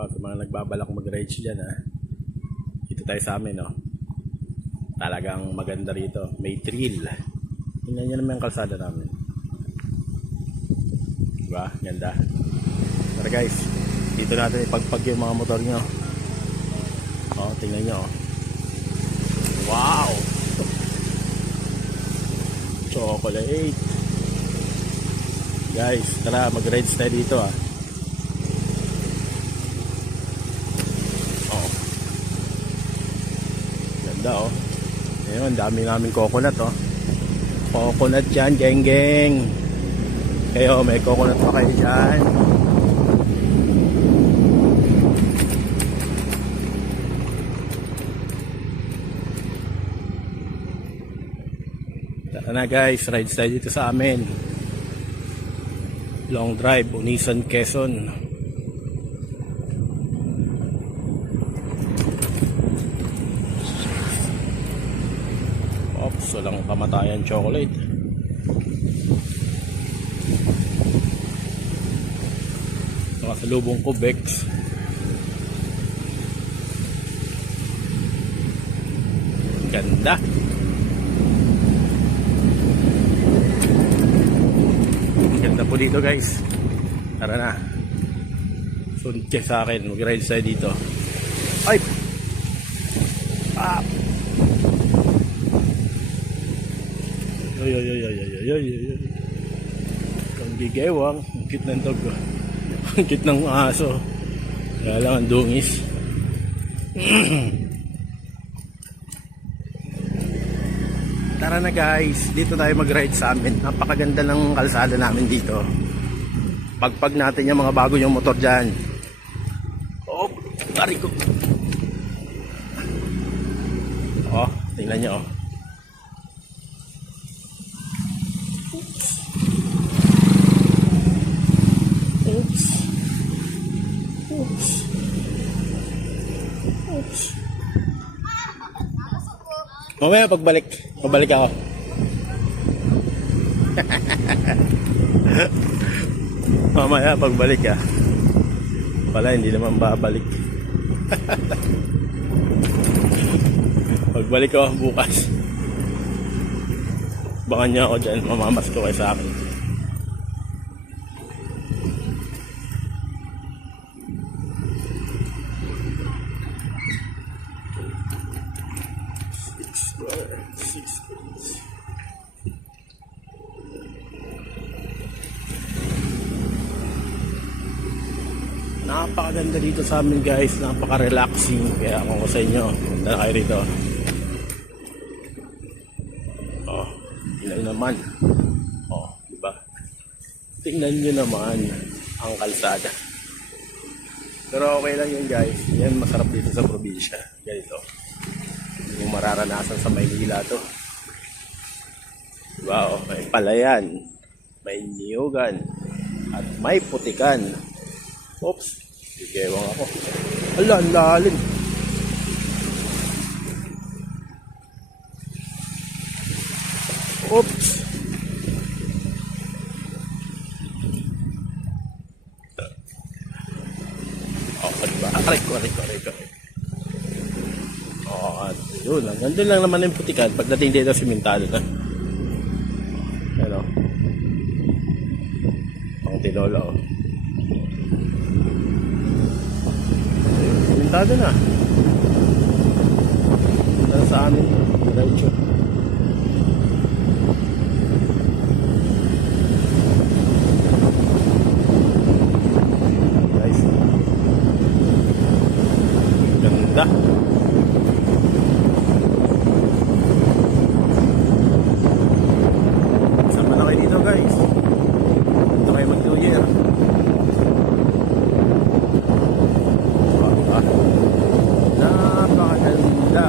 Sa mga nagbabalak mag-rides dyan dito tayo sa amin Talagang maganda rito, may thrill. Tingnan nyo naman yung kalsada namin, diba? Ganda. Tara guys, dito natin ipagpag yung mga motor nyo. Tingnan nyo. Wow, chocolate. Guys, tara mag-rides tayo dito Ganda Ayun, dami namin coconut Coconut dyan, geng geng. Kayo, may coconut pa kayo dyan? Tara na guys, rides tayo dito sa amin. Long drive, Unisan, Quezon. Oops, walang kamatayan chocolate. Nakasalubong ko Bex. Ganda. Ganda po dito guys. Tara na. Sunod kayo sa akin. Mag-ride tayo dito. Ay! Ah! Ay. Ang gigewang. Ang cute ng dog. Ang cute ng aso. Kaya lang ang dungis. Tara na guys, dito tayo mag-ride sa amin. Napakaganda ng kalsada namin dito. Pagpag natin yung mga bago yung motor dyan. Pari ko. Tingnan nyo Oops. Mamaya pagbalik ako. Mamaya pagbalik Pala hindi naman babalik. Pagbalik ko bukas. Bangan niyo ako dyan, mamamas ko kayo sa akin. Napakaganda dito sa amin guys, napaka-relaxing. Kaya ako sa inyo, punta na kayo rito. Tingnan naman. Diba? Tingnan nyo naman ang kalsada. Pero okay lang yun guys. Yan masarap dito sa probinsya. Ganito. Yung mararanasan sa Maynila to. Diba? May palayan, may niyugan, at may putikan. Oops, gigewang ako. Ala, ang lalim. Oops. Diba? Aray ko. Yun lang. Nandun lang naman yung putikan. Pagdating dito, simentado na. Ano? Ang tinola Simentado na. Nasa sa amin. Diretso. Guys. Ganda. Sama na kayo dito guys. Dito kayo mag 2 year. Napakaganda.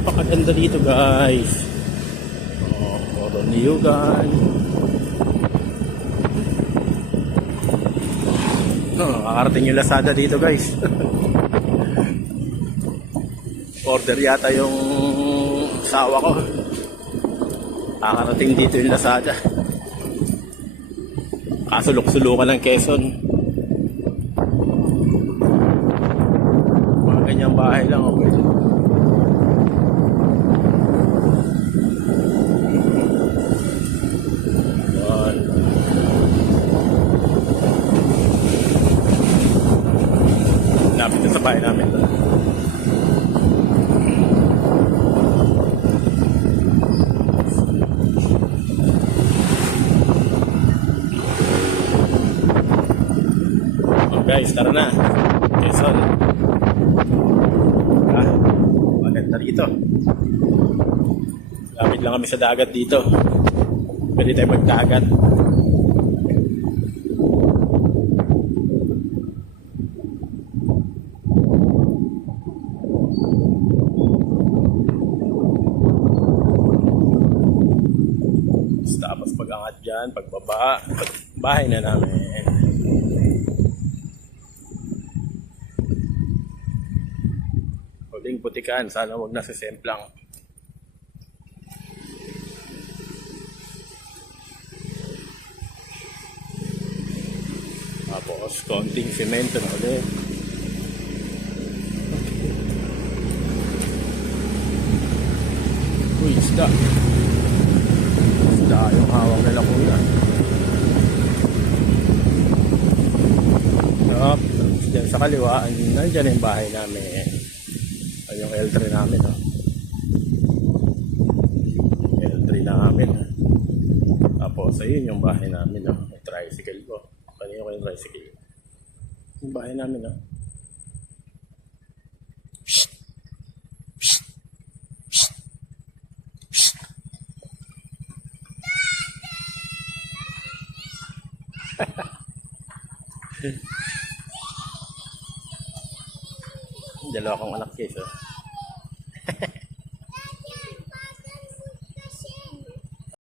Napakaganda dito guys. Oh, puro niyugan. Nakakarating yung Lazada dito guys. Order yata yung asawa ko. Nakakarating dito yung Lazada. Kasulok-sulukan ng Quezon. Mga ganyang bahay lang ako. Lapit na sa bahay namin. Oh, guys, tara na. Quezon. Maganda rito. Lapit lang kami sa dagat dito. Pwede tayo magdagat. Tapos pag-angat dyan, pagbaba, bahay na namin. Huling putikan, sana huwag nasisemplang. Tapos konting semento na ulit. Uy, isda. Isda yung hawak nila kuya. Yup. Diyan sa kaliwa, nandiyan yung bahay namin. Ay, yung L3 namin. Oh. L3 namin. Tapos, ayun yung bahay namin. Oh. May tricycle ko. Kanina ko yung tricycle. Yung bahay namin. Oh. Dalawa kong anak guys. Oh.